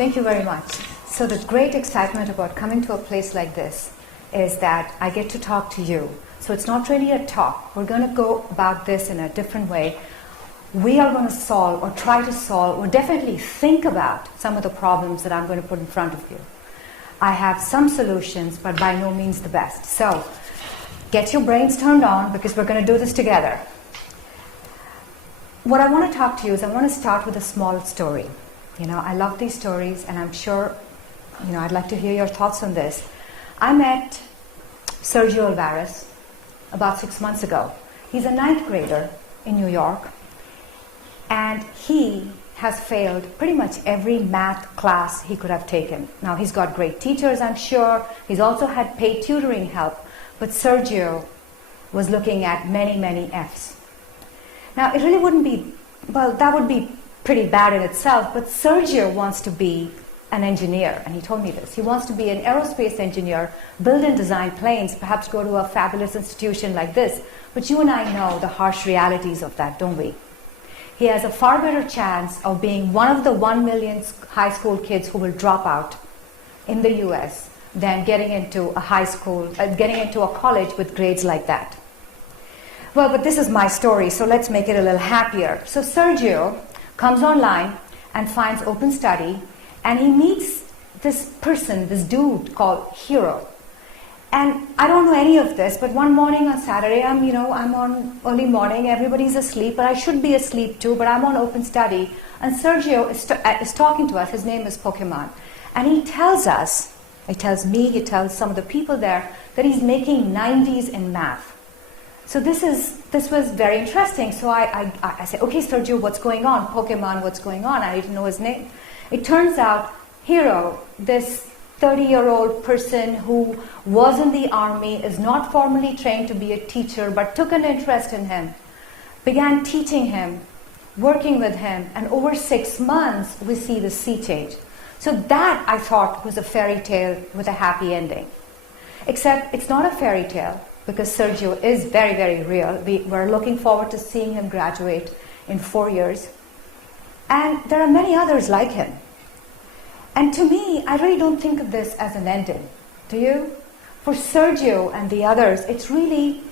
Thank you very much. So the great excitement about coming to a place like this is that I get to talk to you. So it's not really a talk. We're going to go about this in a different way. We are going to solve or try to solve or definitely think about some of the problems that I'm going to put in front of you. I have some solutions, but by no means the best. So get your brains turned on because we're going to do this together. What I want to talk to you is I want to start with a small story. You know, I love these stories, and I'm sure, you know, I'd like to hear your thoughts on this. I met Sergio Alvarez about 6 months ago. He's a 9th grader in New York, and he has failed pretty much every math class he could have taken. Now, he's got great teachers, I'm sure. He's also had paid tutoring help, but Sergio was looking at many, many Fs. Now, it really wouldn't be, well, that would be pretty bad in itself, but Sergio wants to be an engineer, and he told me this. He wants to be an aerospace engineer, build and design planes, perhaps go to a fabulous institution like this. But you and I know the harsh realities of that, don't we? He has a far better chance of being one of the 1 million high school kids who will drop out in the US than getting into a high school, getting into a college with grades like that. Well, but this is my story, so let's make it a little happier. So Sergio comes online and finds OpenStudy, and he meets this person, this dude called Hero. And I don't know any of this, but one morning on Saturday, I'm on early morning, everybody's asleep, but I should be asleep too, but I'm on OpenStudy, and Sergio is talking to us. His name is Pokemon. And he tells us, he tells me, he tells some of the people there, that he's making 90s in math. So this was very interesting. So I said, okay, Sergio, what's going on? Pokemon, what's going on? I didn't know his name. It turns out Hero, this 30-year-old person who was in the army, is not formally trained to be a teacher, but took an interest in him, began teaching him, working with him, and over 6 months, we see the sea change. So that, I thought, was a fairy tale with a happy ending. Except it's not a fairy tale, because Sergio is very, very real. We're looking forward to seeing him graduate in 4 years. And there are many others like him. And to me, I really don't think of this as an ending. Do you? For Sergio and the others, it's really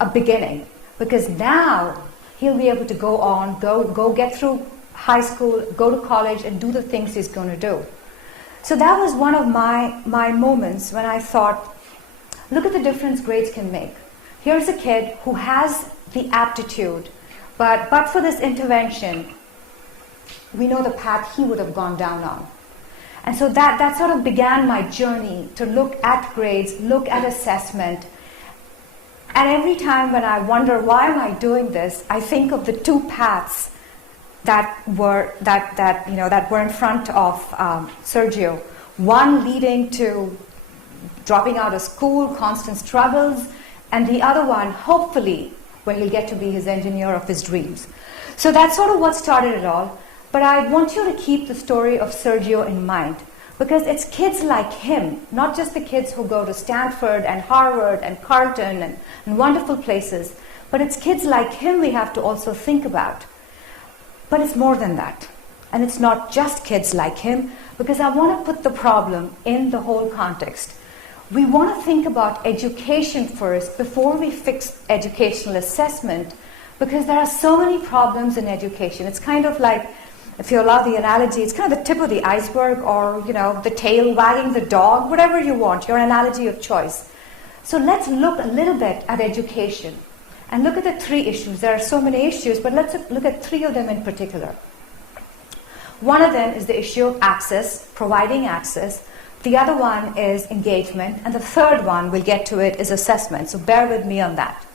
a beginning. Because now he'll be able to go on, go get through high school, go to college, and do the things he's going to do. So that was one of my moments when I thought, look at the difference grades can make. Here's a kid who has the aptitude, but for this intervention, we know the path he would have gone down on. And so that sort of began my journey to look at grades, look at assessment. And every time when I wonder, why am I doing this, I think of the two paths that were in front of Sergio. One leading to dropping out of school, constant struggles, and the other one, hopefully, where he'll get to be his engineer of his dreams. So that's sort of what started it all. But I want you to keep the story of Sergio in mind, because it's kids like him, not just the kids who go to Stanford and Harvard and Carleton and wonderful places, but it's kids like him we have to also think about. But it's more than that. And it's not just kids like him, because I want to put the problem in the whole context. We want to think about education first before we fix educational assessment, because there are so many problems in education. It's kind of like, if you allow the analogy, it's kind of the tip of the iceberg, or the tail wagging the dog, whatever you want, your analogy of choice. So let's look a little bit at education and look at the 3 issues. There are so many issues, but let's look at 3 of them in particular. One of them is the issue of access, providing access. The other one is engagement, and the third one, we'll get to it, is assessment. So bear with me on that.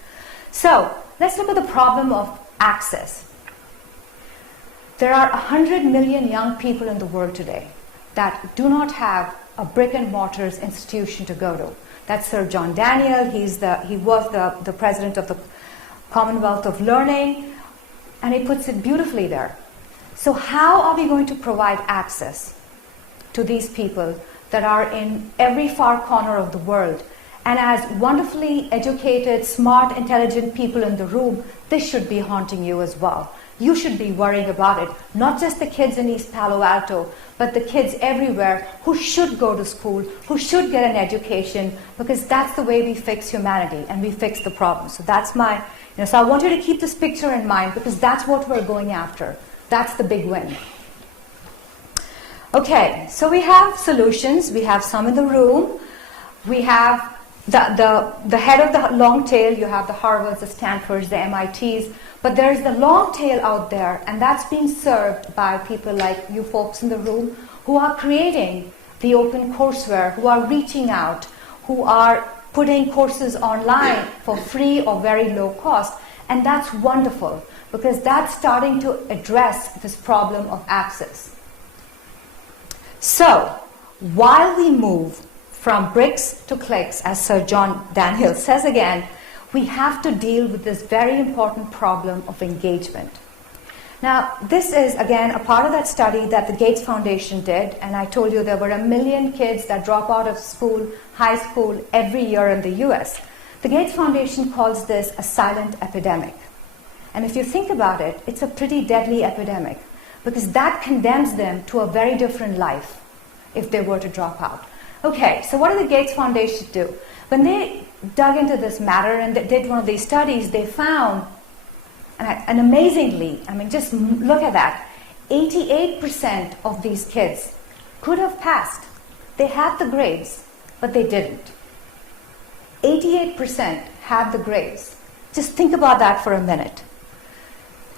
So let's look at the problem of access. There are 100 million young people in the world today that do not have a brick and mortar institution to go to. That's Sir John Daniel. He was the president of the Commonwealth of Learning, and he puts it beautifully there. So how are we going to provide access to these people that are in every far corner of the world? And as wonderfully educated, smart, intelligent people in the room, this should be haunting you as well. you should be worrying about it. Not just the kids in East Palo Alto, but the kids everywhere who should go to school, who should get an education, because that's the way we fix humanity and we fix the problem. So that's my, so I want you to keep this picture in mind, because that's what we're going after. That's the big win. Okay, so we have solutions. We have some in the room. We have the head of the long tail. You have the Harvards, the Stanfords, the MITs. But there's the long tail out there, and that's being served by people like you folks in the room who are creating the open courseware, who are reaching out, who are putting courses online for free or very low cost. And that's wonderful, because that's starting to address this problem of access. So, while we move from bricks to clicks, as Sir John Daniel says again, we have to deal with this very important problem of engagement. Now, this is, again, a part of that study that the Gates Foundation did, and I told you there were 1 million kids that drop out of school, high school, every year in the US. The Gates Foundation calls this a silent epidemic. And if you think about it, it's a pretty deadly epidemic, because that condemns them to a very different life if they were to drop out. Okay, so what did the Gates Foundation do? When they dug into this matter and they did one of these studies, they found, and amazingly, I mean, just look at that, 88% of these kids could have passed. They had the grades, but they didn't. 88% had the grades. Just think about that for a minute.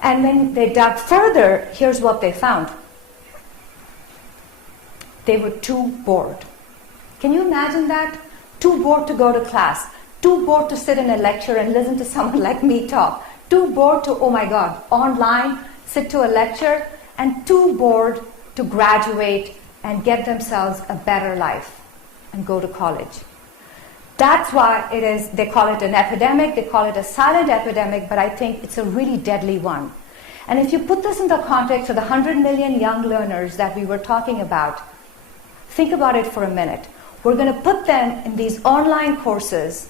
And when they dug further, here's what they found. They were too bored. Can you imagine that? Too bored to go to class. Too bored to sit in a lecture and listen to someone like me talk. Too bored to, oh my God, online, sit to a lecture. And too bored to graduate and get themselves a better life and go to college. That's why it is, they call it an epidemic, they call it a silent epidemic, but I think it's a really deadly one. And if you put this in the context of the 100 million young learners that we were talking about, think about it for a minute. We're going to put them in these online courses.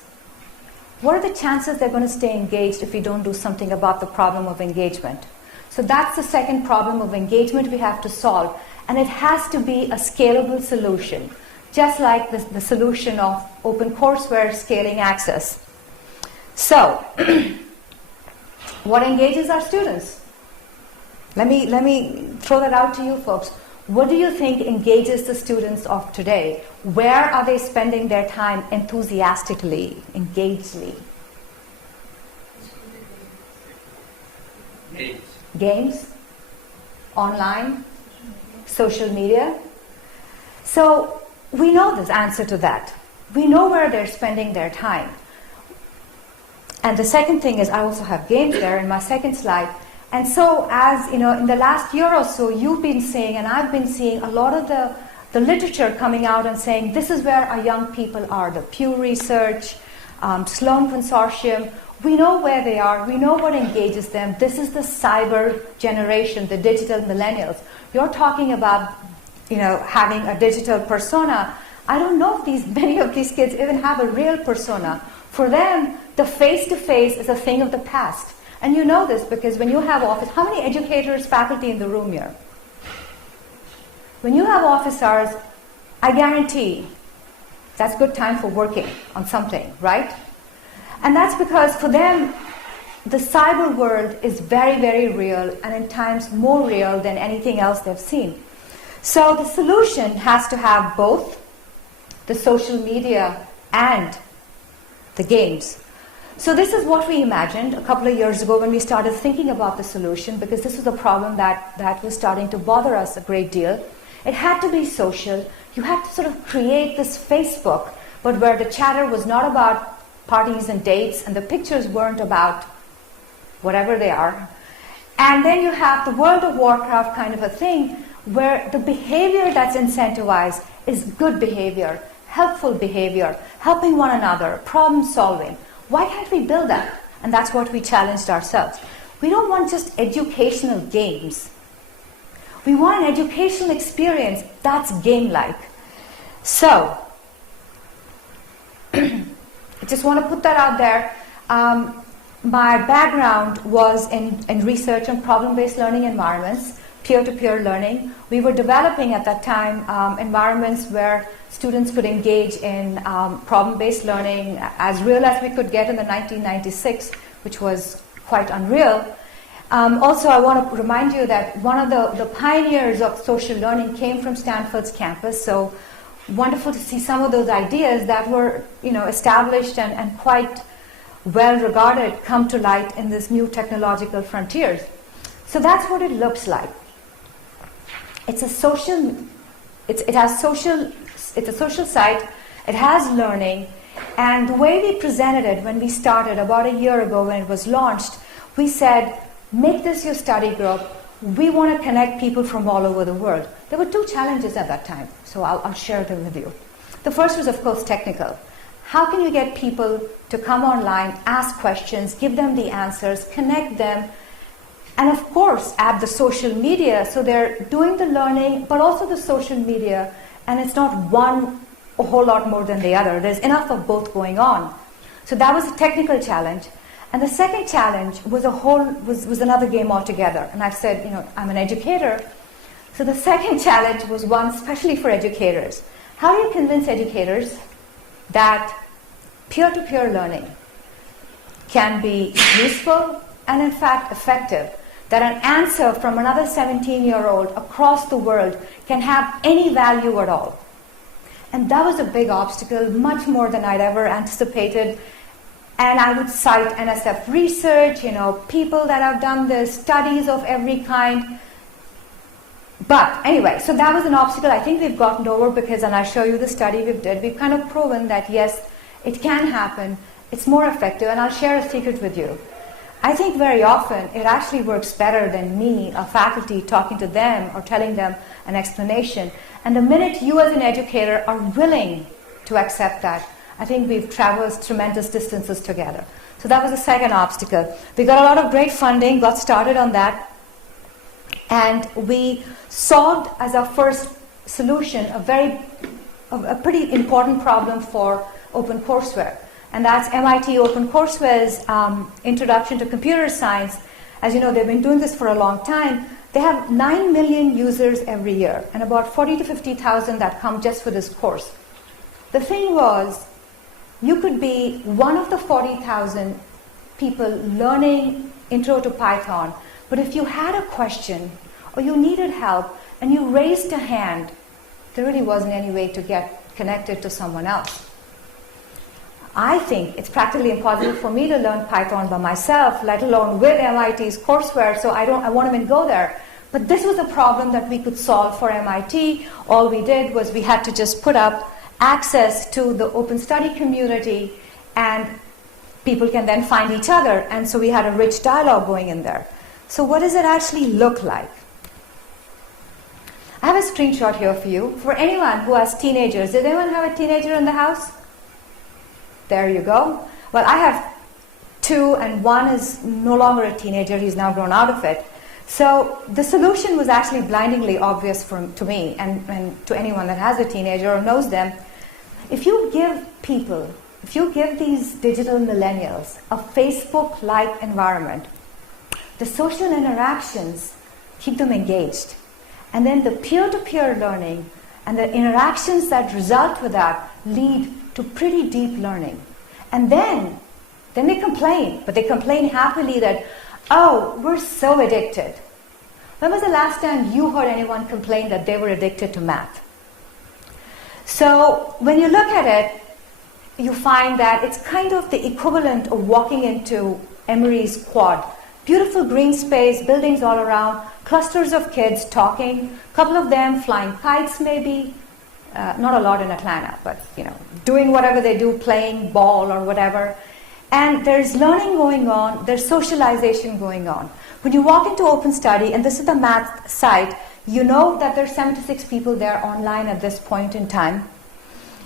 What are the chances they're going to stay engaged if we don't do something about the problem of engagement? So that's the second problem of engagement we have to solve. And it has to be a scalable solution, just like the solution of open courseware scaling access. So, what engages our students? Let me throw that out to you folks. What do you think engages the students of today? Where are they spending their time enthusiastically, engagedly? Games? Online? Social media? So we know this answer to that. We know where they're spending their time. And the second thing is, I also have games there in my second slide. And so, as you know, in the last year or so, you've been seeing, and I've been seeing a lot of the literature coming out and saying this is where our young people are. The Pew Research, Sloan Consortium, we know where they are. We know what engages them. This is the cyber generation, the digital millennials. You're talking about, you know, having a digital persona. I don't know if many of these kids even have a real persona. For them, the face-to-face is a thing of the past. And you know this because when you have office, how many educators, faculty in the room here? When you have office hours, I guarantee that's good time for working on something, right? And that's because for them, the cyber world is very, very real, and in times more real than anything else they've seen. So the solution has to have both the social media and the games. So this is what we imagined a couple of years ago when we started thinking about the solution, because this was a problem that was starting to bother us a great deal. It had to be social. You had to sort of create this Facebook, but where the chatter was not about parties and dates, and the pictures weren't about whatever they are. And then you have the World of Warcraft kind of a thing, where the behavior that's incentivized is good behavior, helpful behavior, helping one another, problem solving. Why can't we build that? And that's what we challenged ourselves. We don't want just educational games. We want an educational experience that's game-like. So, I just want to put that out there. my background was in research on problem-based learning environments, peer-to-peer learning. We were developing at that time environments where students could engage in problem-based learning as real as we could get in the 1996, which was quite unreal. Also, I want to remind you that one of the pioneers of social learning came from Stanford's campus, so wonderful to see some of those ideas that were, established and quite well regarded come to light in this new technological frontiers. So that's what it looks like. It's a social site, it has learning, and the way we presented it when we started about a year ago when it was launched, we said, make this your study group. We want to connect people from all over the world. There were two challenges at that time, so I'll share them with you. The first was, of course, technical. How can you get people to come online, ask questions, give them the answers, connect them, and of course, add the social media, so they're doing the learning, but also the social media, and it's not one a whole lot more than the other. There's enough of both going on. So that was a technical challenge. And the second challenge was another game altogether. And I've said, I'm an educator. So the second challenge was one especially for educators. How do you convince educators that peer-to-peer learning can be useful and in fact effective? That an answer from another 17-year-old across the world can have any value at all. And that was a big obstacle, much more than I'd ever anticipated. And I would cite NSF research, people that have done this, studies of every kind. But anyway, so that was an obstacle I think we've gotten over because, and I'll show you the study we've kind of proven that yes, it can happen, it's more effective, and I'll share a secret with you. I think very often it actually works better than me, a faculty, talking to them or telling them an explanation. And the minute you as an educator are willing to accept that, I think we've traversed tremendous distances together. So that was the second obstacle. We got a lot of great funding, got started on that, and we solved as our first solution a pretty important problem for OpenCourseWare. And that's MIT OpenCourseWare's Introduction to Computer Science. As you know, they've been doing this for a long time. They have 9 million users every year, and about 40 to 50,000 that come just for this course. The thing was, you could be one of the 40,000 people learning Intro to Python, but if you had a question or you needed help and you raised a hand, there really wasn't any way to get connected to someone else. I think it's practically impossible for me to learn Python by myself, let alone with MIT's courseware, so I won't even go there. But this was a problem that we could solve for MIT. All we did was we had to just put up access to the OpenStudy community, and people can then find each other. And so we had a rich dialogue going in there. So what does it actually look like? I have a screenshot here for you. For anyone who has teenagers, does anyone have a teenager in the house? There you go. Well, I have 2, and one is no longer a teenager. He's now grown out of it. So the solution was actually blindingly obvious to me and to anyone that has a teenager or knows them. If you give these digital millennials a Facebook-like environment, the social interactions keep them engaged. And then the peer-to-peer learning and the interactions that result with that lead to pretty deep learning. And then they complain, but they complain happily that, oh, we're so addicted. When was the last time you heard anyone complain that they were addicted to math? So when you look at it, you find that it's kind of the equivalent of walking into Emory's quad. Beautiful green space, buildings all around, clusters of kids talking, a couple of them flying kites maybe, not a lot in Atlanta, but doing whatever they do, playing ball or whatever. And there's learning going on, there's socialization going on. When you walk into OpenStudy, and this is the math site, you know that there's 76 people there online at this point in time.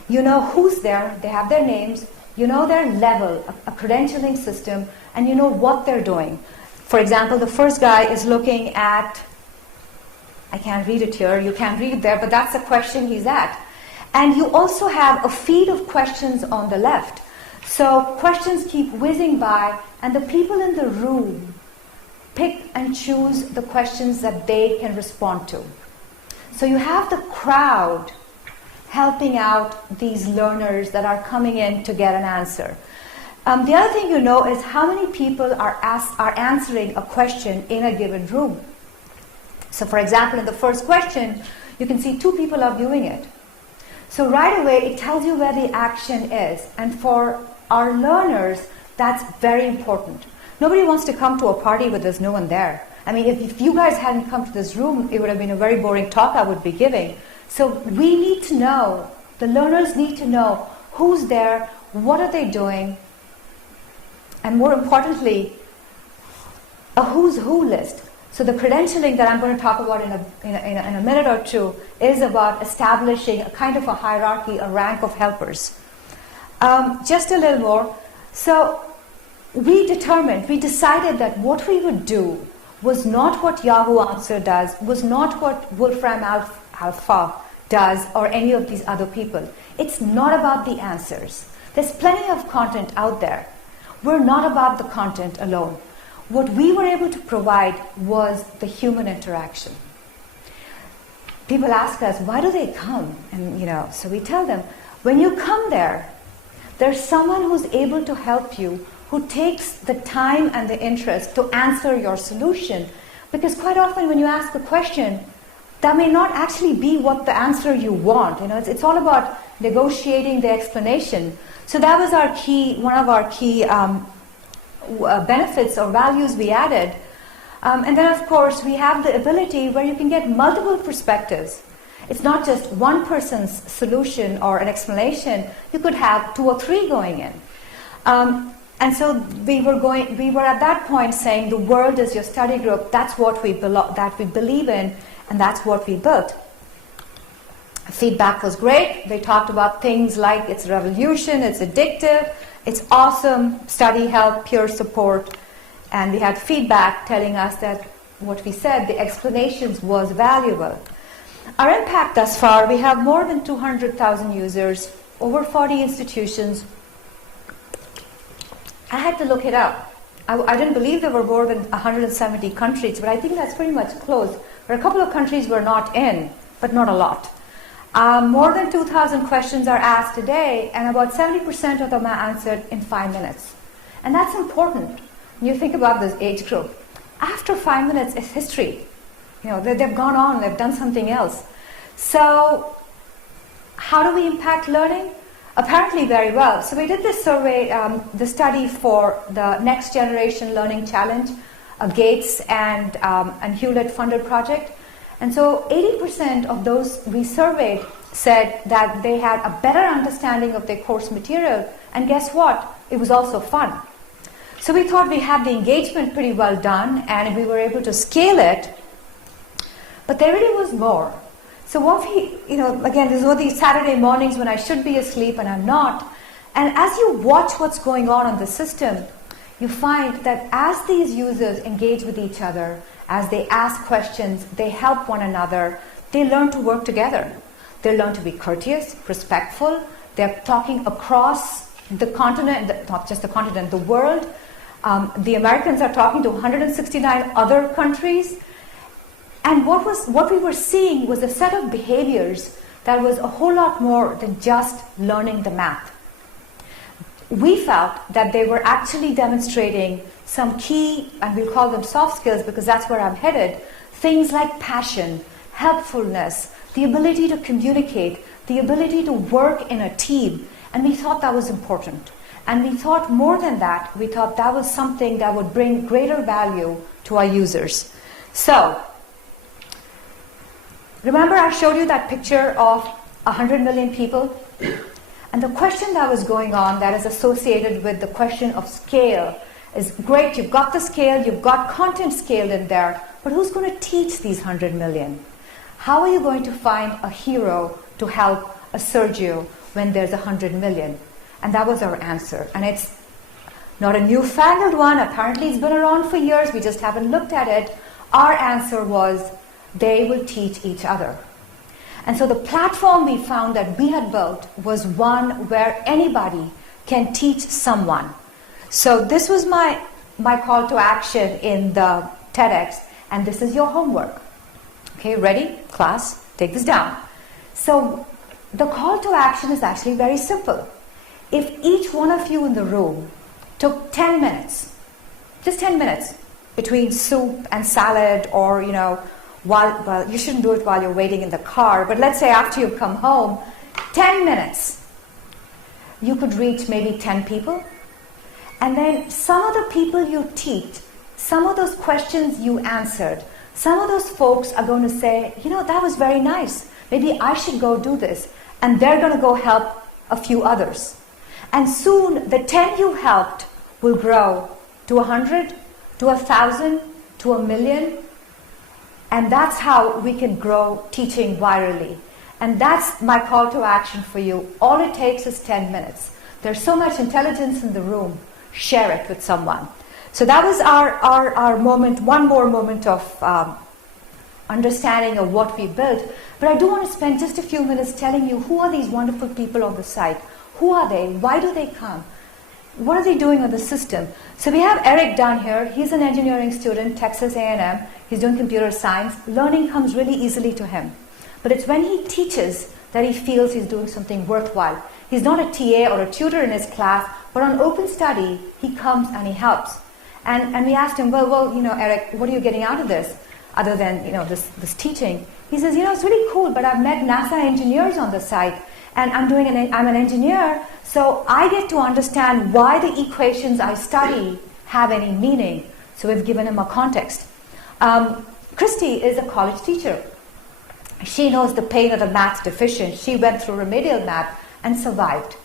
You know who's there, they have their names, you know their level, a credentialing system, and you know what they're doing. For example, the first guy is looking at, I can't read it here, you can't read it there, but that's the question he's at. And you also have a feed of questions on the left. So questions keep whizzing by, and the people in the room pick and choose the questions that they can respond to. So you have the crowd helping out these learners that are coming in to get an answer. The other thing you know is how many people are answering a question in a given room. So for example, in the first question, you can see 2 people are viewing it. So right away, it tells you where the action is. And for our learners, that's very important. Nobody wants to come to a party where there's no one there. I mean, if you guys hadn't come to this room, it would have been a very boring talk I would be giving. So we need to know, the learners need to know who's there, what are they doing, and more importantly, a who's who list. So the credentialing that I'm going to talk about in a minute or two is about establishing a kind of a hierarchy, a rank of helpers. Just a little more. So we decided that what we would do was not what Yahoo Answer does, was not what Wolfram Alpha does, or any of these other people. It's not about the answers. There's plenty of content out there. We're not about the content alone. What we were able to provide was the human interaction. People ask us, why do they come? And so we tell them, when you come there, there's someone who's able to help you, who takes the time and the interest to answer your solution. Because quite often when you ask a question, that may not actually be what the answer you want. It's all about negotiating the explanation. So that was one of our key benefits or values we added. And then of course we have the ability where you can get multiple perspectives. It's not just one person's solution or an explanation. You could have 2 or 3 going in. And so we were at that point saying the world is your study group. That's what we believe in, and that's what we built. Feedback was great. They talked about things like it's a revolution, it's addictive, it's awesome, study help, peer support. And we had feedback telling us that what we said, the explanations was valuable. Our impact thus far, we have more than 200,000 users, over 40 institutions. I had to look it up. I didn't believe there were more than 170 countries, but I think that's pretty much close. There are a couple of countries we're not in, but not a lot. More than 2,000 questions are asked today, and about 70% of them are answered in 5 minutes. And that's important when you think about this age group. After 5 minutes, it's history. They've gone on, they've done something else. So how do we impact learning? Apparently very well. So we did this survey, the study for the Next Generation Learning Challenge, a Gates and Hewlett funded project. And so 80% of those we surveyed said that they had a better understanding of their course material. And guess what? It was also fun. So we thought we had the engagement pretty well done, and we were able to scale it. But there really was more. So what again, these were these Saturday mornings when I should be asleep and I'm not. And as you watch what's going on in the system, you find that as these users engage with each other, as they ask questions, they help one another, they learn to work together. They learn to be courteous, respectful. They're talking across the continent, not just the continent, the world. The Americans are talking to 169 other countries. And what we were seeing was a set of behaviors that was a whole lot more than just learning the math. We felt that they were actually demonstrating some key, and we'll call them soft skills because that's where I'm headed, things like passion, helpfulness, the ability to communicate, the ability to work in a team. And we thought that was important. And we thought more than that, we thought that was something that would bring greater value to our users. So, remember I showed you that picture of 100 million people? And the question that was going on that is associated with the question of scale is, great, you've got the scale, you've got content scaled in there, but who's going to teach these 100 million? How are you going to find a hero to help a Sergio when there's 100 million? And that was our answer. And it's not a newfangled one. Apparently it's been around for years. We just haven't looked at it. Our answer was, they will teach each other. And so the platform we found that we had built was one where anybody can teach someone. So this was my call to action in the TEDx, and this is your homework. Okay, ready? Class, take this down. So the call to action is actually very simple. If each one of you in the room took 10 minutes, just 10 minutes, between soup and salad, or, well, you shouldn't do it while you're waiting in the car, but let's say after you come home, 10 minutes, you could reach maybe 10 people. And then some of the people you teach, some of those questions you answered, some of those folks are going to say, that was very nice. Maybe I should go do this. And they're going to go help a few others. And soon the 10 you helped will grow to 100, to 1,000, to 1,000,000. And that's how we can grow teaching virally. And that's my call to action for you. All it takes is 10 minutes. There's so much intelligence in the room. Share it with someone. So that was our moment, one more moment of understanding of what we built. But I do want to spend just a few minutes telling you who are these wonderful people on the site. Who are they? Why do they come? What are they doing on the system? So we have Eric down here. He's an engineering student, Texas A&M. He's doing computer science. Learning comes really easily to him. But it's when he teaches that he feels he's doing something worthwhile. He's not a TA or a tutor in his class, but on OpenStudy, he comes and he helps. And we asked him, well, Eric, what are you getting out of this, other than, this teaching? He says, it's really cool, but I've met NASA engineers on the site, and I'm an engineer, so I get to understand why the equations I study have any meaning. So we've given him a context. Christy is a college teacher. She knows the pain of the math deficient. She went through remedial math and survived.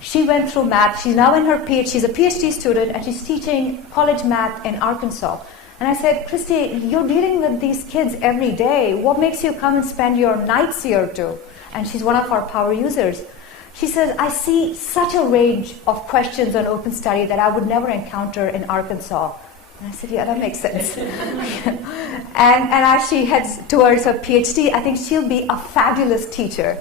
She went through math. She's now in her PhD. She's a PhD student, and she's teaching college math in Arkansas. And I said, Christy, you're dealing with these kids every day. What makes you come and spend your nights here too? And she's one of our power users. She says, I see such a range of questions on OpenStudy that I would never encounter in Arkansas. And I said, yeah, that makes sense. and as she heads towards her PhD, I think she'll be a fabulous teacher.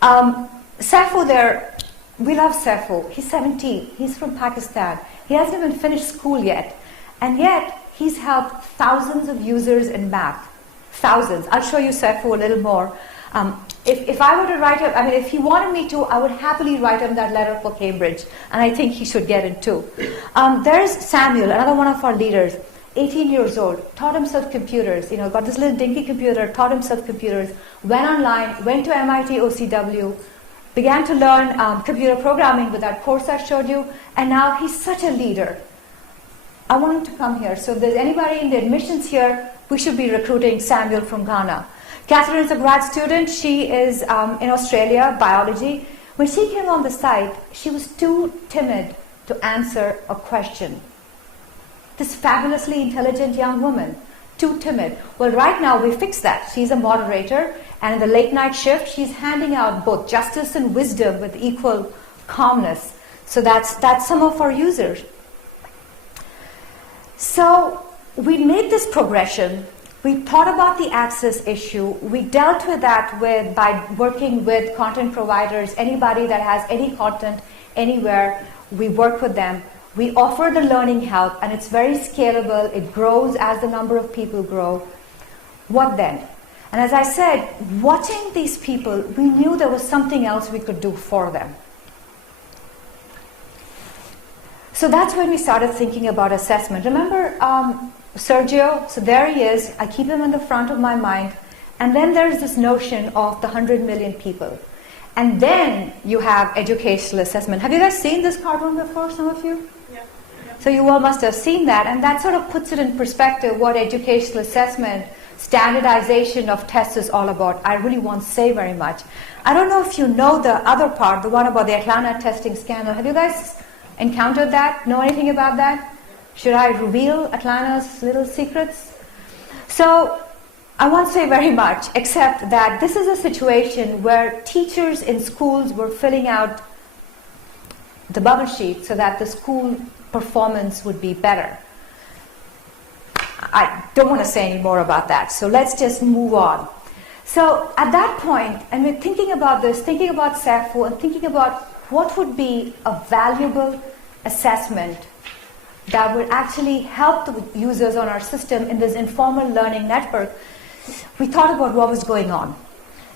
Saiful there, we love Saiful. He's 17. He's from Pakistan. He hasn't even finished school yet. And yet, he's helped thousands of users in math. Thousands. I'll show you Saiful a little more. If I were to write him, if he wanted me to, I would happily write him that letter for Cambridge. And I think he should get it too. There's Samuel, another one of our leaders, 18 years old, taught himself computers, got this little dinky computer, taught himself computers, went online, went to MIT OCW, began to learn computer programming with that course I showed you, and now he's such a leader. I want him to come here. So if there's anybody in the admissions here, we should be recruiting Samuel from Ghana. Catherine is a grad student. She is in Australia, biology. When she came on the site, she was too timid to answer a question. This fabulously intelligent young woman, too timid. Well, right now we fixed that. She's a moderator, and in the late night shift, she's handing out both justice and wisdom with equal calmness. So that's some of our users. So we made this progression. We thought about the access issue. We dealt with that by working with content providers, anybody that has any content anywhere, we work with them. We offer the learning help, and it's very scalable. It grows as the number of people grow. What then? And as I said, watching these people, we knew there was something else we could do for them. So that's when we started thinking about assessment. Remember Sergio? So there he is. I keep him in the front of my mind. And then there's this notion of the 100 million people. And then you have educational assessment. Have you guys seen this cartoon before, some of you? Yeah. So you all must have seen that. And that sort of puts it in perspective what educational assessment, standardization of tests is all about. I really won't say very much. I don't know if you know the other part, the one about the Atlanta testing scandal. Have you guys encountered that? Know anything about that? Should I reveal Atlanta's little secrets? So I won't say very much, except that this is a situation where teachers in schools were filling out the bubble sheet so that the school performance would be better. I don't want to say any more about that, so let's just move on. So at that point, and we're thinking about this, thinking about SEFU, and thinking about what would be a valuable assessment that would actually help the users on our system in this informal learning network, we thought about what was going on.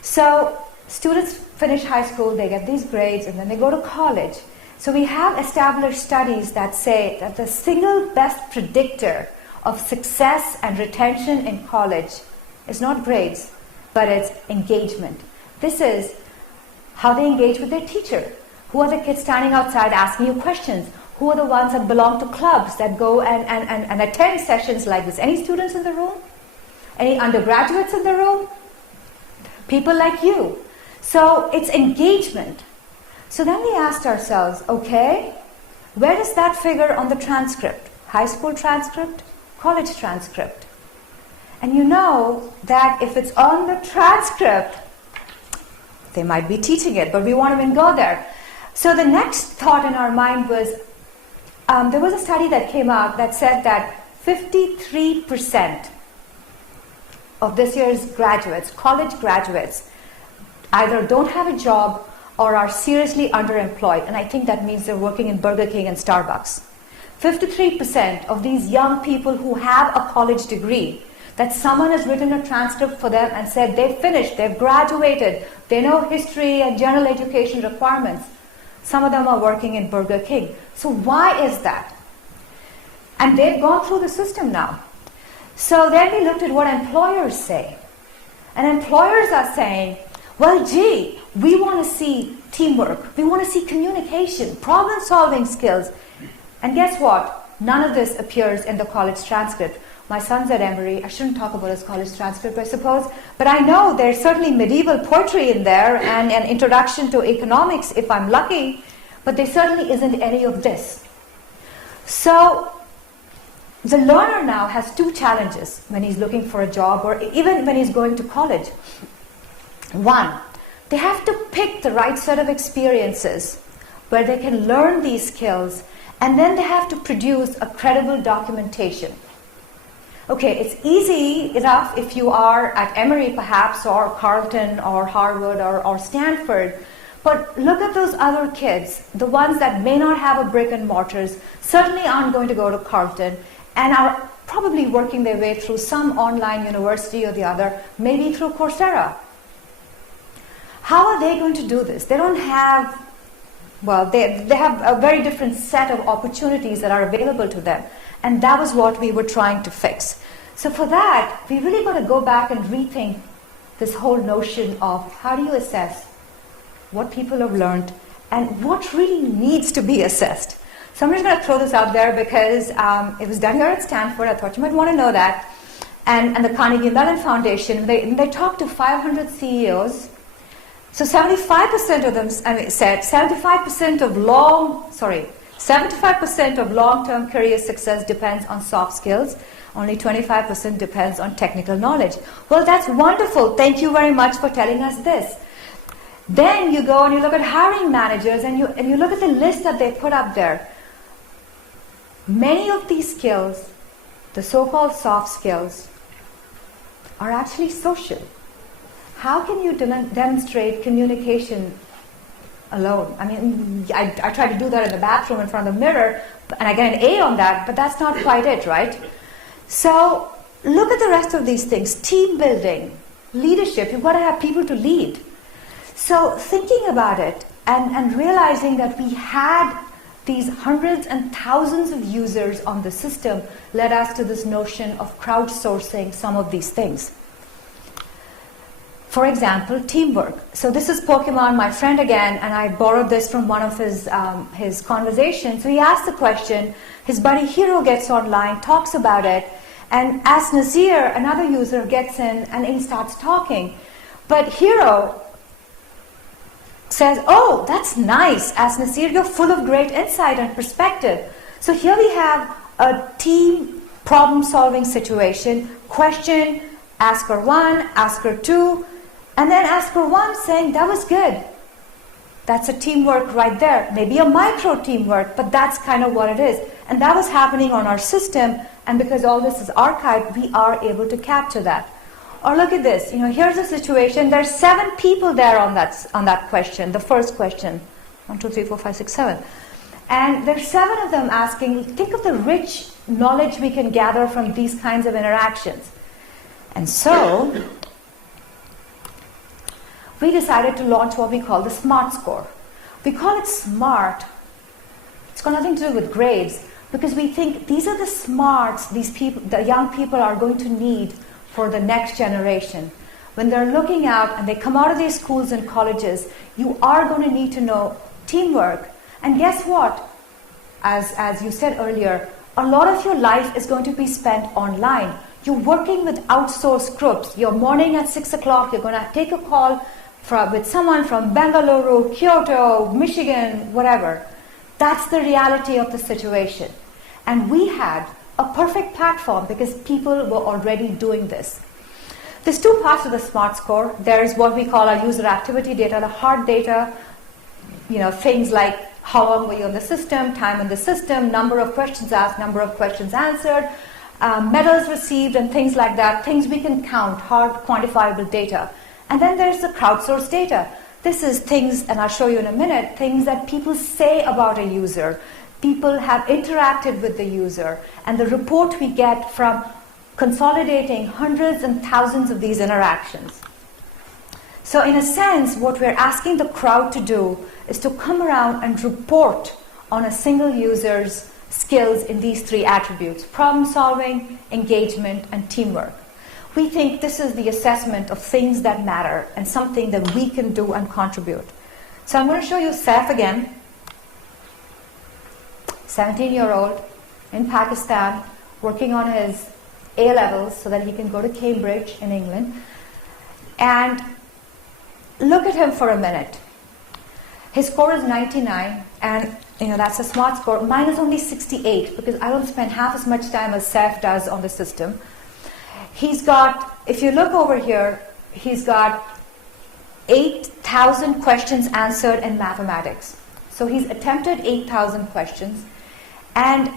So students finish high school, they get these grades, and then they go to college. So we have established studies that say that the single best predictor of success and retention in college is not grades, but it's engagement. This is how they engage with their teacher. Who are the kids standing outside asking you questions? Who are the ones that belong to clubs that go and attend sessions like this? Any students in the room? Any undergraduates in the room? People like you. So it's engagement. So then we asked ourselves, okay, where does that figure on the transcript? High school transcript? College transcript? And you know that if it's on the transcript, they might be teaching it, but we won't even go there. So the next thought in our mind was, there was a study that came out that said that 53% of this year's graduates, college graduates, either don't have a job or are seriously underemployed. And I think that means they're working in Burger King and Starbucks. 53% of these young people who have a college degree, that someone has written a transcript for them and said they've finished, they've graduated, they know history and general education requirements. Some of them are working in Burger King. So why is that? And they've gone through the system now. So then we looked at what employers say. And employers are saying, well, gee, we want to see teamwork. We want to see communication, problem-solving skills. And guess what? None of this appears in the college transcript. My son's at Emory. I shouldn't talk about his college transcript, I suppose. But I know there's certainly medieval poetry in there and an introduction to economics, if I'm lucky. But there certainly isn't any of this. So the learner now has two challenges when he's looking for a job or even when he's going to college. One, they have to pick the right set of experiences where they can learn these skills, and then they have to produce a credible documentation. Okay, it's easy enough if you are at Emory perhaps, or Carleton, or Harvard, or Stanford. But look at those other kids, the ones that may not have a brick and mortars, certainly aren't going to go to Carleton, and are probably working their way through some online university or the other, maybe through Coursera. How are they going to do this? They don't have, well, they have a very different set of opportunities that are available to them. And that was what we were trying to fix. So for that, we really got to go back and rethink this whole notion of how do you assess what people have learned and what really needs to be assessed. So I'm just going to throw this out there because it was done here at Stanford. I thought you might want to know that. And the Carnegie Mellon Foundation, they talked to 500 CEOs. So 75% of them said 75% of long-term career success depends on soft skills. Only 25% depends on technical knowledge. Well, that's wonderful. Thank you very much for telling us this. Then you go and you look at hiring managers and you look at the list that they put up there. Many of these skills, the so-called soft skills, are actually social. How can you demonstrate communication alone? I mean, I try to do that in the bathroom in front of the mirror, and I get an A on that, but that's not quite it, right? So look at the rest of these things. Team building, leadership, you've got to have people to lead. So thinking about it and realizing that we had these hundreds and thousands of users on the system led us to this notion of crowdsourcing some of these things. For example, teamwork. So this is Pokemon, my friend again, and I borrowed this from one of his conversations. So he asked the question, his buddy Hero gets online, talks about it, and as Nazir, another user, gets in and he starts talking. But Hero says, oh, that's nice, as Nazir, you're full of great insight and perspective. So here we have a team problem-solving situation, question, asker 1, asker 2, and then asker 1 saying, that was good. That's a teamwork right there. Maybe a micro teamwork, but that's kind of what it is. And that was happening on our system, and because all this is archived, we are able to capture that. Or look at this, here's a situation, there's 7 people there on that question, the first question. 1, 2, 3, 4, 5, 6, 7. And there's 7 of them asking, think of the rich knowledge we can gather from these kinds of interactions. And so, we decided to launch what we call the SmartScore. We call it SMART. It's got nothing to do with grades, because we think these are the smarts the young people are going to need for the next generation. When they're looking out and they come out of these schools and colleges, you are going to need to know teamwork. And guess what? As you said earlier, a lot of your life is going to be spent online. You're working with outsourced groups. Your morning at 6 o'clock, you're going to take a call with someone from Bengaluru, Kyoto, Michigan, whatever. That's the reality of the situation. And we had a perfect platform because people were already doing this. There's 2 parts to the SmartScore. There is what we call our user activity data, the hard data, things like how long were you on the system, time in the system, number of questions asked, number of questions answered, medals received, and things like that, things we can count, hard quantifiable data. And then there's the crowdsourced data. This is things, and I'll show you in a minute, things that people say about a user. People have interacted with the user, and the report we get from consolidating hundreds and thousands of these interactions. So in a sense, what we're asking the crowd to do is to come around and report on a single user's skills in these 3 attributes: problem solving, engagement, and teamwork. We think this is the assessment of things that matter and something that we can do and contribute. So I'm going to show you Saif again, 17-year-old in Pakistan, working on his A-levels so that he can go to Cambridge in England. And look at him for a minute. His score is 99, and that's a smart score. Mine is only 68 because I don't spend half as much time as Saif does on the system. He's got, if you look over here, he's got 8,000 questions answered in mathematics. So he's attempted 8,000 questions, and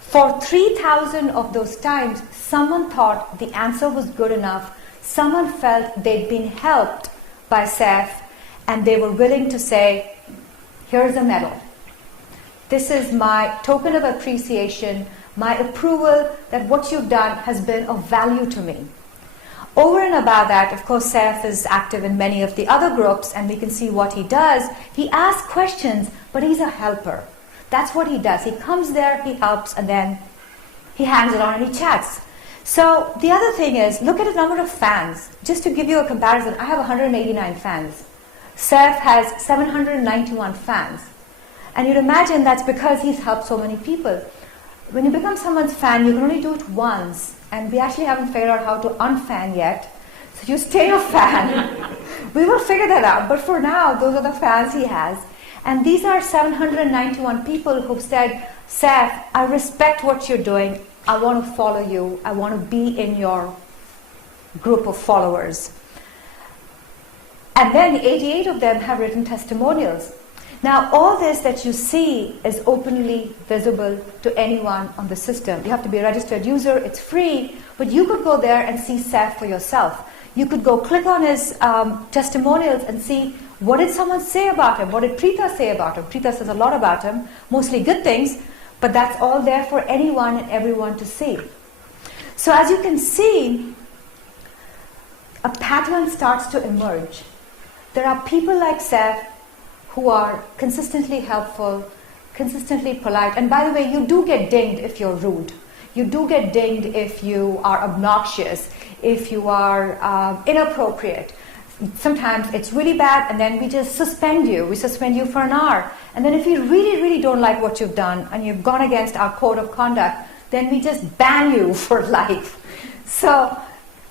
for 3,000 of those times, someone thought the answer was good enough. Someone felt they'd been helped by Saif, and they were willing to say, here's a medal. This is my token of appreciation, my approval that what you've done has been of value to me. Over and above that, of course, Saif is active in many of the other groups, and we can see what he does. He asks questions, but he's a helper. That's what he does. He comes there, he helps, and then he hands it on and he chats. So the other thing is, look at the number of fans. Just to give you a comparison, I have 189 fans. Saif has 791 fans. And you'd imagine that's because he's helped so many people. When you become someone's fan, you can only do it once. And we actually haven't figured out how to unfan yet. So you stay a fan. We will figure that out. But for now, those are the fans he has. And these are 791 people who've said, Saif, I respect what you're doing. I want to follow you. I want to be in your group of followers. And then 88 of them have written testimonials. Now, all this that you see is openly visible to anyone on the system. You have to be a registered user. It's free. But you could go there and see Saif for yourself. You could go click on his testimonials and see, what did someone say about him? What did Preetha say about him? Preetha says a lot about him, mostly good things, but that's all there for anyone and everyone to see. So as you can see, a pattern starts to emerge. There are people like Saif who are consistently helpful, consistently polite. And by the way, you do get dinged if you're rude. You do get dinged if you are obnoxious, if you are inappropriate. Sometimes it's really bad, and then we just suspend you. We suspend you for an hour. And then if we really, really don't like what you've done and you've gone against our code of conduct, then we just ban you for life. So,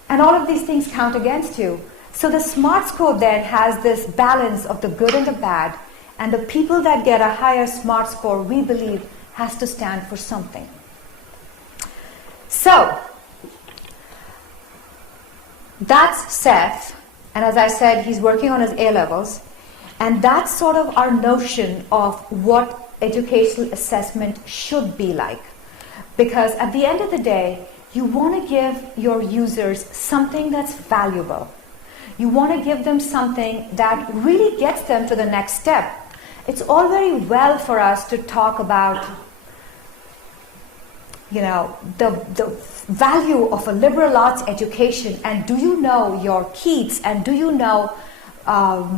and all of these things count against you. So the SmartScore then has this balance of the good and the bad, and the people that get a higher SmartScore, we believe, has to stand for something. So, that's Saif, and as I said, he's working on his A-levels, and that's sort of our notion of what educational assessment should be like. Because at the end of the day, You want to give your users something that's valuable. You want to give them something that really gets them to the next step. It's all very well for us to talk about, the value of a liberal arts education, and do you know your Keats, and do you know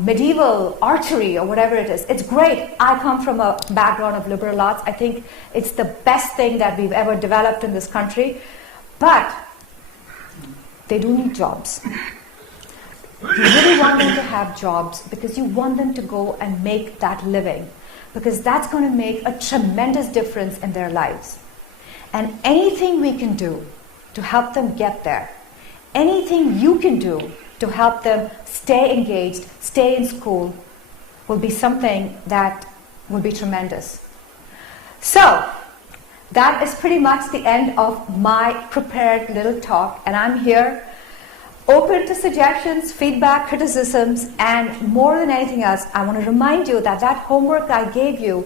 medieval archery or whatever it is. It's great. I come from a background of liberal arts. I think it's the best thing that we've ever developed in this country. But they do need jobs. You really want them to have jobs because you want them to go and make that living, because that's going to make a tremendous difference in their lives. And anything we can do to help them get there, anything you can do to help them stay engaged, stay in school, will be something that will be tremendous. So, that is pretty much the end of my prepared little talk, and I'm here open to suggestions, feedback, criticisms, and more than anything else, I want to remind you that that homework I gave you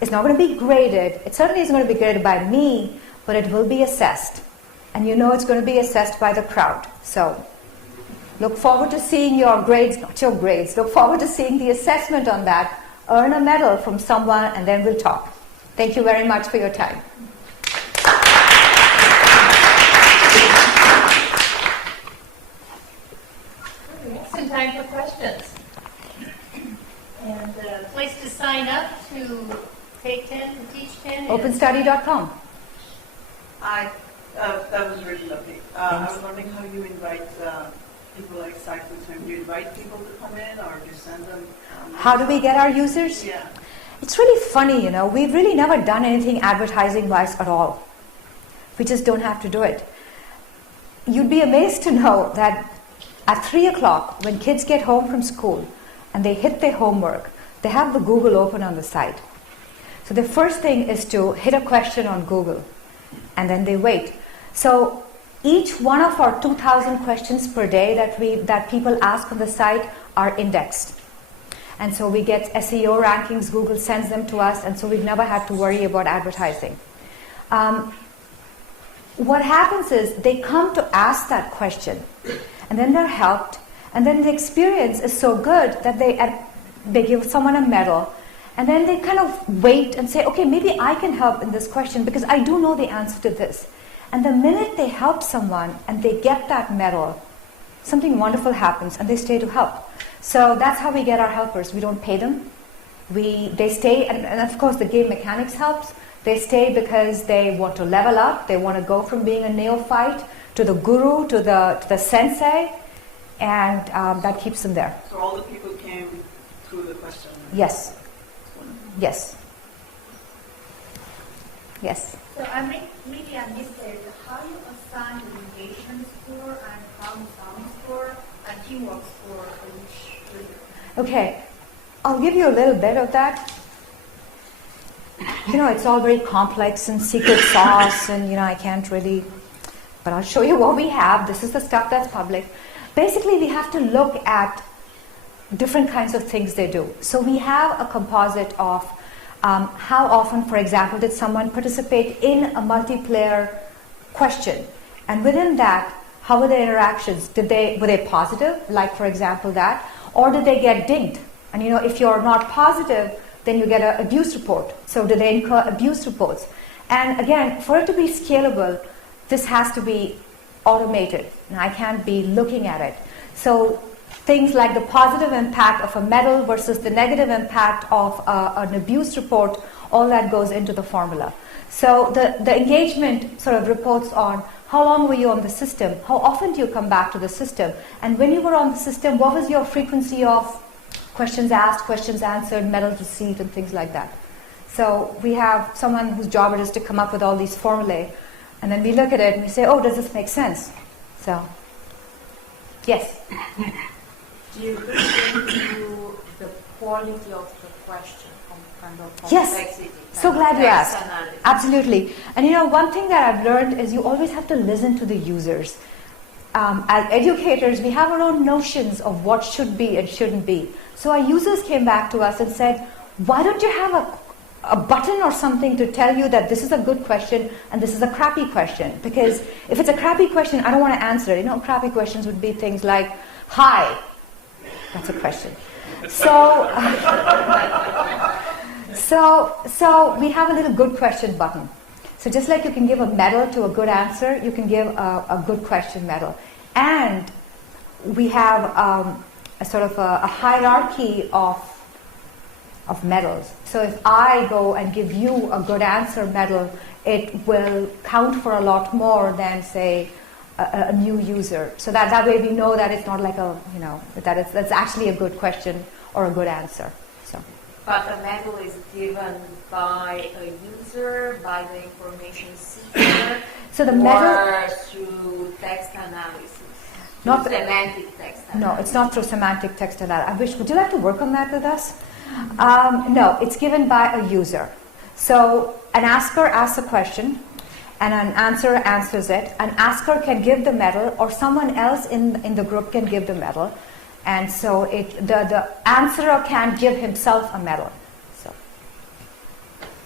is not going to be graded. It certainly isn't going to be graded by me, but it will be assessed. And you know it's going to be assessed by the crowd. So look forward to seeing your grades, not your grades, look forward to seeing the assessment on that, earn a medal from someone, and then we'll talk. Thank you very much for your time. Some time for questions. And the place to sign up to take 10, to teach 10 OpenStudy.com. That was really lovely. I was wondering how you invite people like cycling. Do you invite people to come in, or do you send them? How do we get our users? Yeah. It's really funny, we've really never done anything advertising-wise at all. We just don't have to do it. You'd be amazed to know that at 3 o'clock, when kids get home from school and they hit their homework, they have the Google open on the side. So the first thing is to hit a question on Google, and then they wait. So each one of our 2,000 questions per day that people ask on the site are indexed. And so we get SEO rankings, Google sends them to us, and so we've never had to worry about advertising. What happens is they come to ask that question, and then they're helped, and then the experience is so good that they give someone a medal, and then they kind of wait and say, okay, maybe I can help in this question because I do know the answer to this. And the minute they help someone and they get that medal, something wonderful happens and they stay to help. So that's how we get our helpers. We don't pay them. They stay, and of course the game mechanics helps. They stay because they want to level up. They want to go from being a neophyte to the guru, to the sensei, and that keeps them there. So all the people came through the question? Yes. Yes. Yes. So maybe I missed it. How you assign the engagement score and problem-solving score and teamwork score for each reader? Okay, I'll give you a little bit of that. It's all very complex and secret sauce, and I can't really, but I'll show you what we have. This is the stuff that's public. Basically, we have to look at different kinds of things they do. So we have a composite of how often, for example, did someone participate in a multiplayer question, and within that, how were their interactions? Were they positive, like for example that, or did they get dinged? And if you're not positive, then you get an abuse report. So do they incur abuse reports? And again, for it to be scalable, this has to be automated. And I can't be looking at it. So things like the positive impact of a medal versus the negative impact of an abuse report, all that goes into the formula. So the engagement sort of reports on how long were you on the system, how often do you come back to the system, and when you were on the system, what was your frequency of questions asked, questions answered, medals received, and things like that. So we have someone whose job it is to come up with all these formulae, and then we look at it and we say, oh, does this make sense? So, yes? Do you look into the quality of the question, kind of complexity? Yes. So glad you asked. Absolutely. And one thing that I've learned is you always have to listen to the users. As educators, we have our own notions of what should be and shouldn't be. So our users came back to us and said, why don't you have a button or something to tell you that this is a good question and this is a crappy question. Because if it's a crappy question, I don't want to answer it. Crappy questions would be things like, hi. That's a question. So we have a little good question button. So just like you can give a medal to a good answer, you can give a good question medal. And we have a sort of a hierarchy of medals. So if I go and give you a good answer medal, it will count for a lot more than, say, a new user. So that way we know that it's not like that's actually a good question or a good answer. So. But the medal is given by a user, by the information seeker, so the or through text analysis. Not semantic text analysis. No, it's not through semantic text analysis. Would you like to work on that with us? No, it's given by a user. So an asker asks a question, and an answerer answers it. An asker can give the medal, or someone else in the group can give the medal. And so the answerer can give himself a medal. So,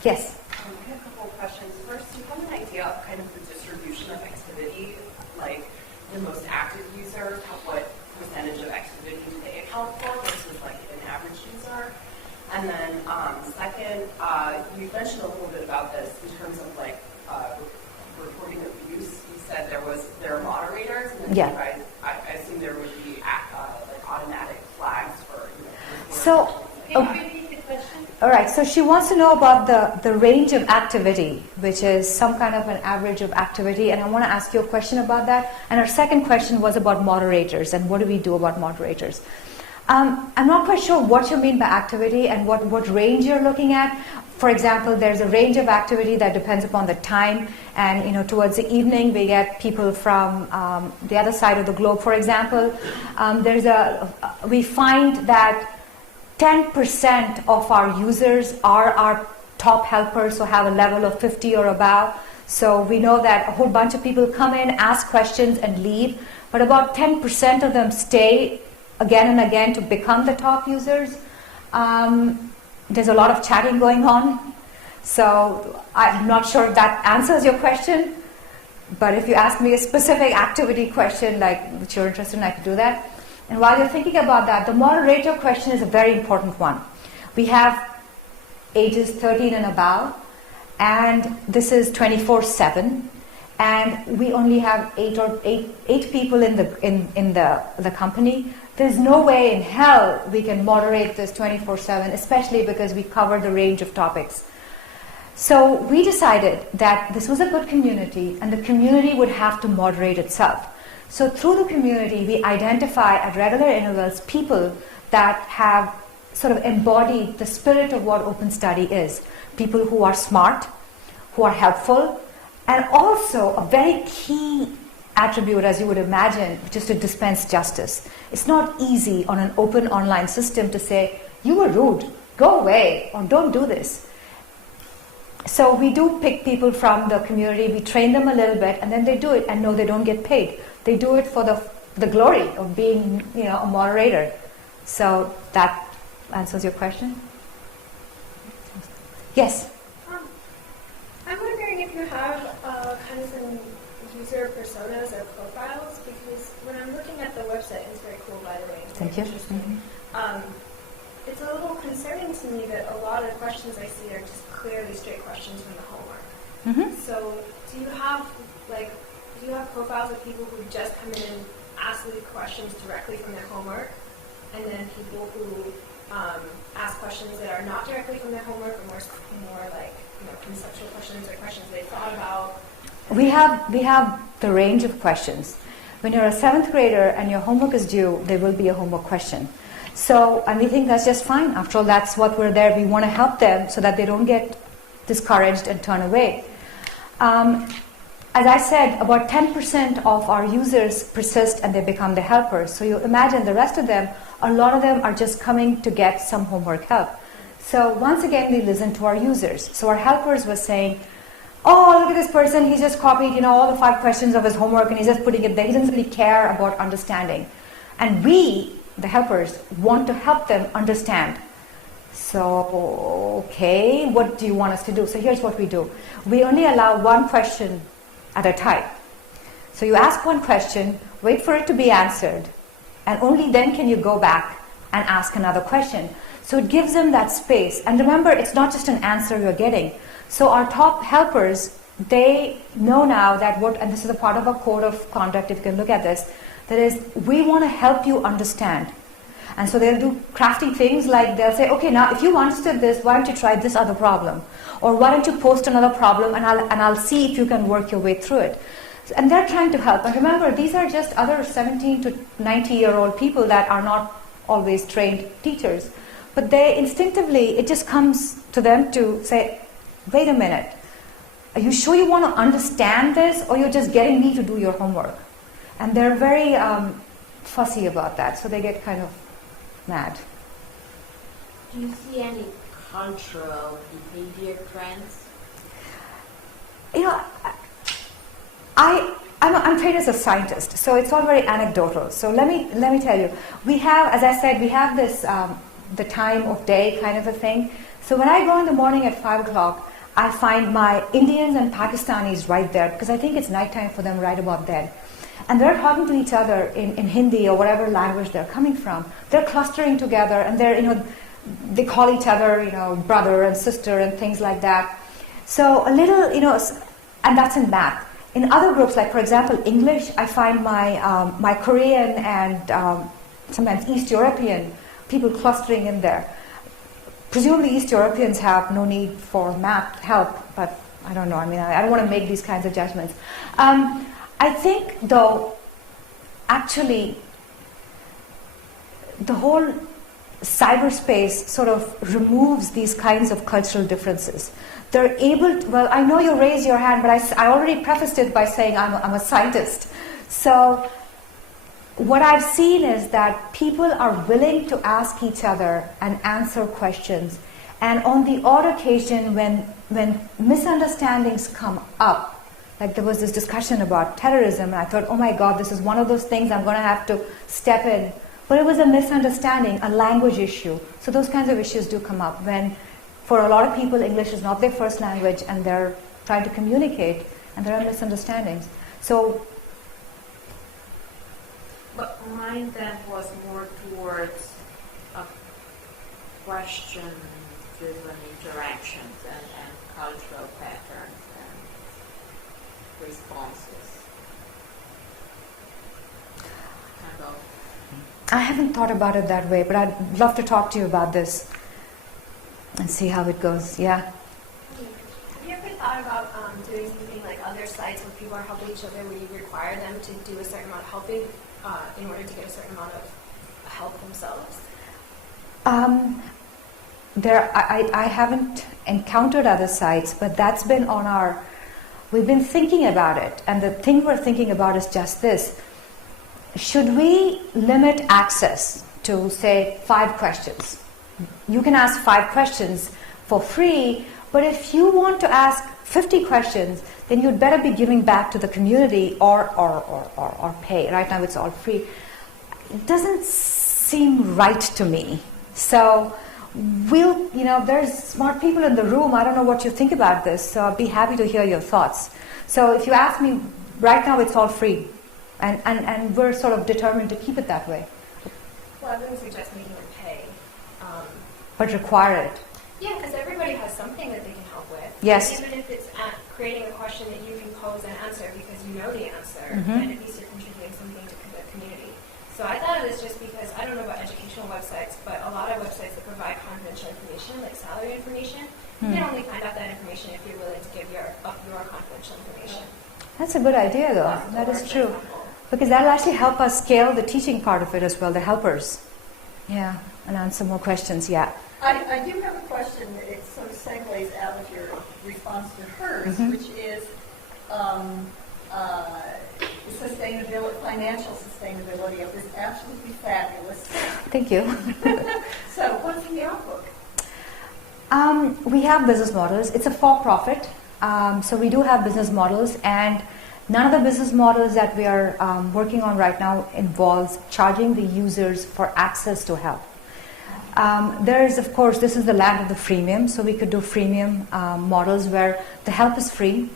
yes? I have a couple of questions. First, do you have an idea of kind of the distribution of activity, like the most active users, what percentage of activity do they account for versus like an average user? And then second, you mentioned a little bit about this in terms of like reporting abuse. You said there are moderators, and then you guys, I assume there would be like automatic flags for So, Can you repeat the question? all right, so she wants to know about the range of activity, which is some kind of an average of activity, and I want to ask you a question about that. And her second question was about moderators, and what do we do about moderators? I'm not quite sure what you mean by activity and what range you're looking at. For example, there's a range of activity that depends upon the time, and towards the evening we get people from the other side of the globe. For example, we find that 10% of our users are our top helpers, so have a level of 50 or above. So we know that a whole bunch of people come in, ask questions, and leave, but about 10% of them stay again and again to become the top users. There's a lot of chatting going on, so I'm not sure if that answers your question, but if you ask me a specific activity question, like which you're interested in, I could do that. And while you're thinking about that, the moderator question is a very important one. We have ages 13 and above, and this is 24/7, and we only have eight people in the company. There's no way in hell we can moderate this 24/7, especially because we cover the range of topics. So we decided that this was a good community, and the community would have to moderate itself. So through the community, we identify at regular intervals people that have sort of embodied the spirit of what OpenStudy is. People who are smart, who are helpful, and also a very key attribute, as you would imagine, which is to dispense justice. It's not easy on an open online system to say, you were rude, go away, or don't do this. So we do pick people from the community, we train them a little bit, and then they do it, and no, they don't get paid. They do it for the glory of being, a moderator. So that answers your question? Yes? I'm wondering if you have kind of some user personas or profiles, because when I'm looking at the website, it's very cool, by the way. Thank you. It's a little concerning to me that a lot of the questions I see are just clearly straight questions from the homework. Mm-hmm. So do you have profiles of people who just come in and ask the questions directly from their homework, and then people who ask questions that are not directly from their homework, or more like conceptual questions or questions they thought about? We have the range of questions. When you're a 7th grader and your homework is due, there will be a homework question. So, and we think that's just fine. After all, that's what we're there. We want to help them so that they don't get discouraged and turn away. As I said, about 10% of our users persist and they become the helpers. So you imagine the rest of them, a lot of them are just coming to get some homework help. So once again, we listen to our users. So our helpers were saying, oh, look at this person, he's just copied all the 5 questions of his homework and he's just putting it there. He doesn't really care about understanding. And we, the helpers, want to help them understand. So, okay, what do you want us to do? So here's what we do. We only allow one question at a time. So you ask one question, wait for it to be answered, and only then can you go back and ask another question. So it gives them that space. And remember, it's not just an answer you're getting. So our top helpers, they know now that and this is a part of our code of conduct, if you can look at this, that is, we want to help you understand. And so they'll do crafty things like they'll say, okay, now if you understood this, why don't you try this other problem? Or why don't you post another problem and I'll see if you can work your way through it. And they're trying to help. And remember, these are just other 17 to 90-year-old people that are not always trained teachers. But they instinctively, it just comes to them to say, wait a minute, are you sure you want to understand this, or you're just getting me to do your homework? And they're very fussy about that, so they get kind of mad. Do you see any cultural behavior trends? You know, I'm trained as a scientist, so it's all very anecdotal. So let me tell you, we have, as I said, we have this the time of day kind of a thing. So when I go in the morning at 5 o'clock, I find my Indians and Pakistanis right there, because I think it's nighttime for them right about then. And they're talking to each other in Hindi or whatever language they're coming from. They're clustering together, and they call each other, brother and sister and things like that. So a little, and that's in math. In other groups, like for example English, I find my Korean and sometimes East European people clustering in there. Presumably East Europeans have no need for math help, but I don't know. I mean, I don't want to make these kinds of judgments. I think, though, actually, the whole cyberspace sort of removes these kinds of cultural differences. They're able to, well, I know you raised your hand, but I already prefaced it by saying I'm a scientist. So what I've seen is that people are willing to ask each other and answer questions. And on the odd occasion when misunderstandings come up, like there was this discussion about terrorism, and I thought, oh my God, this is one of those things I'm going to have to step in. But it was a misunderstanding, a language issue. So those kinds of issues do come up when, for a lot of people, English is not their first language and they're trying to communicate, and there are misunderstandings. So, but mine then was more towards a question-driven interactions and cultural patterns and responses. Kind of. I haven't thought about it that way, but I'd love to talk to you about this and see how it goes. Yeah? Have you ever thought about doing something like other sites where people are helping each other, where you require them to do a certain amount of helping in order to get a certain amount of help themselves? I haven't encountered other sites, but that's been we've been thinking about it, and the thing we're thinking about is just this. Should we limit access to, say, 5 questions? You can ask 5 questions for free, but if you want to ask 50 questions, then you'd better be giving back to the community or pay. Right now it's all free. It doesn't seem right to me. So there's smart people in the room. I don't know what you think about this, so I'd be happy to hear your thoughts. So if you ask me, right now it's all free. And we're sort of determined to keep it that way. Well, I wouldn't suggest making them pay. But require it. Yeah, because everybody has something that they can help with. Yes. And even if it's creating a question that you can pose and answer because you know the answer, Mm-hmm. then at least you're contributing something to the community. So I thought of this just because, I don't know about educational websites, but a lot of websites that provide confidential information, like salary information, you can only find out that information if you're willing to give up your confidential information. That's a good idea, though. That is true. Because that'll actually help us scale the teaching part of it as well, the helpers. Yeah, and answer more questions, yeah. I do have a question that it sort of segues out of your response to hers, Mm-hmm. which is sustainability, financial sustainability of this absolutely fabulous. Thank you. So what's in the outlook? We have business models. It's a for-profit, so we do have business models, and none of the business models that we are working on right now involves charging the users for access to help. There is, of course, this is the land of the freemium, so we could do freemium models where the help is free,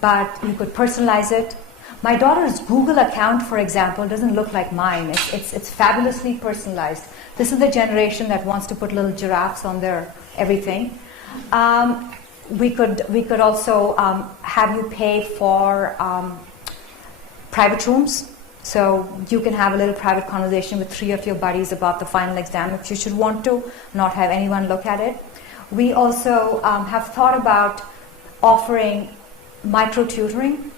but you could personalize it. My daughter's Google account, for example, doesn't look like mine. It's fabulously personalized. This is the generation that wants to put little giraffes on their everything. We could also have you pay for private rooms. So you can have a little private conversation with 3 of your buddies about the final exam if you should want to, not have anyone look at it. We also have thought about offering micro-tutoring.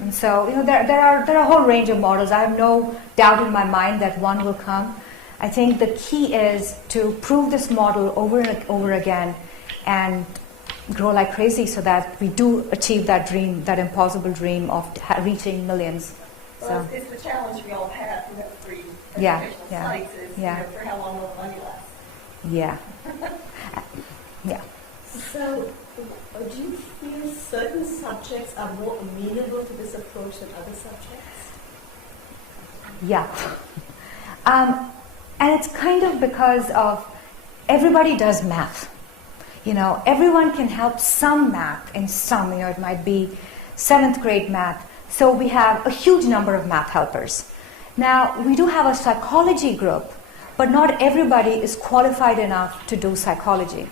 And so, there are a whole range of models. I have no doubt in my mind that one will come. I think the key is to prove this model over and over again and grow like crazy so that we do achieve that dream, that impossible dream of reaching millions. Well, it's the challenge we all have who have free Yeah, educational yeah, sites is yeah. for how long will money last. Yeah. Yeah. So, do you feel certain subjects are more amenable to this approach than other subjects? Yeah. And it's kind of because of everybody does math. Everyone can help some math in some, it might be 7th grade math. So we have a huge number of math helpers. Now, we do have a psychology group, but not everybody is qualified enough to do psychology.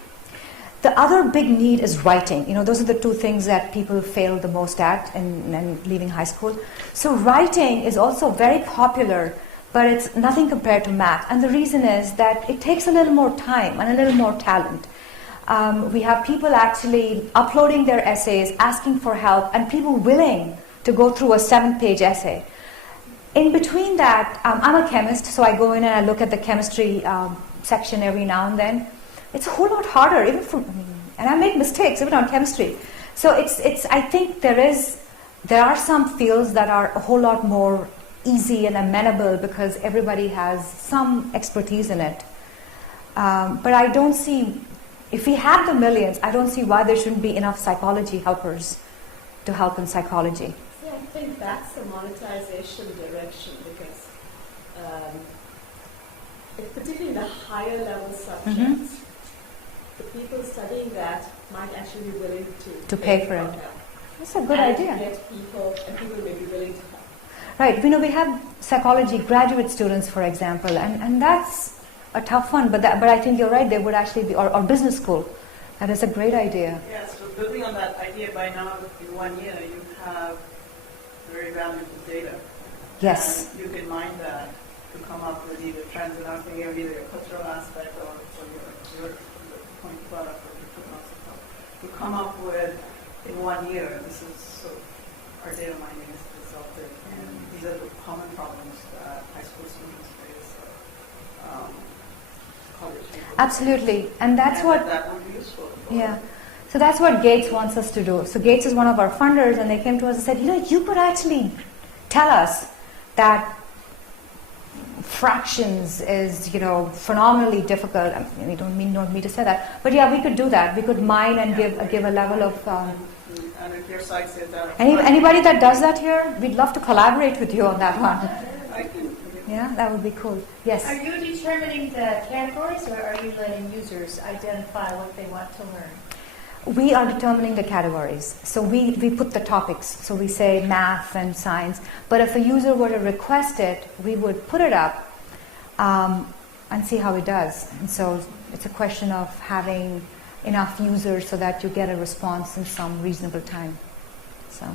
The other big need is writing. Those are the 2 things that people fail the most at in leaving high school. So writing is also very popular, but it's nothing compared to math. And the reason is that it takes a little more time and a little more talent. We have people actually uploading their essays, asking for help, and people willing to go through a 7-page essay. In between that, I'm a chemist, so I go in and I look at the chemistry section every now and then. It's a whole lot harder, and I make mistakes even on chemistry. So I think there are some fields that are a whole lot more easy and amenable because everybody has some expertise in it. But I don't see, if we have the millions, I don't see why there shouldn't be enough psychology helpers to help in psychology. See, I think that's the monetization direction because particularly in the higher level subjects, the people studying that might actually be willing to pay for it. That's a good idea. Get people, and people may be willing to help. Right. We have psychology graduate students, for example, and that's a tough one. But I think you're right. They would actually be, or business school. That is a great idea. Yeah. So building on that idea, by now in 1 year you have very valuable data. Yes. And you can mine that to come up with either trends in our thing, or either a cultural aspect or your point product or your footnotes. To come up with in 1 year, this is sort of our data mining has resulted, and these are the common problems that high school students face, college people. Absolutely, and that's what. That would be useful. Yeah. So that's what Gates wants us to do. So Gates is one of our funders, and they came to us and said, you could actually tell us that fractions is, phenomenally difficult. I mean, we don't need me to say that, but yeah, we could do that. We could mine and give a level of. And if your site says that. Anybody that does that here, we'd love to collaborate with you on that one. I can. Yeah, that would be cool. Yes. Are you determining the categories, or are you letting users identify what they want to learn? We are determining the categories. So we put the topics. So we say math and science. But if a user were to request it, we would put it up and see how it does. And so it's a question of having enough users so that you get a response in some reasonable time. So. To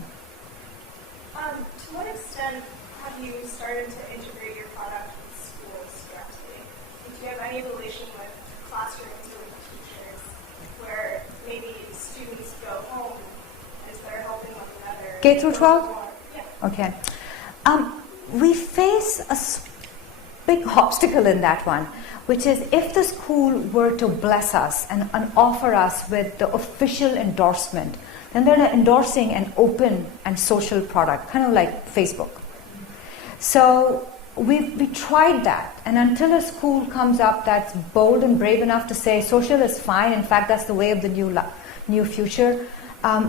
what extent have you started to integrate your product with schools directly? Do you have any relation with classrooms or with teachers where maybe students go home and they're helping one another? K through 12? Yeah. Okay. We face a big obstacle in that one, which is if the school were to bless us and offer us with the official endorsement, then they're endorsing an open and social product, kind of like Facebook. So we tried that, and until a school comes up that's bold and brave enough to say social is fine, in fact that's the way of the new future,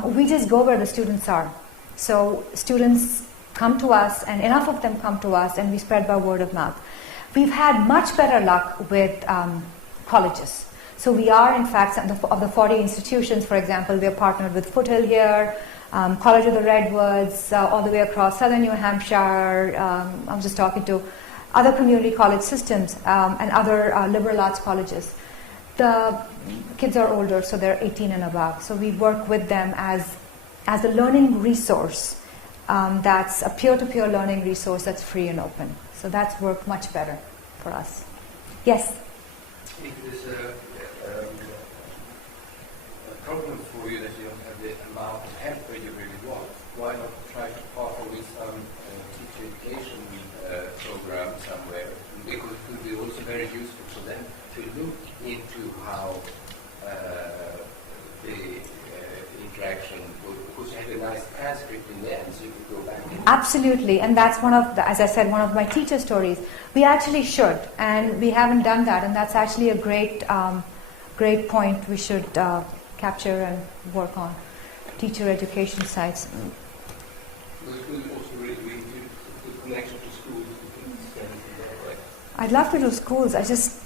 we just go where the students are. So students come to us, and enough of them come to us, and we spread by word of mouth. We've had much better luck with colleges. So we are, in fact, of the 40 institutions, for example, we are partnered with Foothill here, College of the Redwoods, all the way across southern New Hampshire. I'm just talking to other community college systems and other liberal arts colleges. The kids are older, so they're 18 and above. So we work with them as a learning resource that's a peer-to-peer learning resource that's free and open. So that's worked much better for us. Yes? If there's a problem for you that you don't have the amount of help that you really want, why not try to partner with some teacher education program somewhere? Because it could be also very useful for them to look into how the interaction would, because you have a nice transcript in the end, so you could go back and... Absolutely, and that's one of, as I said, one of my teacher stories. We actually should, and we haven't done that, and that's actually a great point we should capture and work on. Teacher education sites. It will also really be the connection to schools. Right? I'd love to do schools, I just...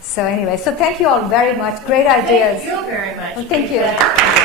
So anyway, so thank you all very much. Great ideas. Thank you very much. Well, thank you.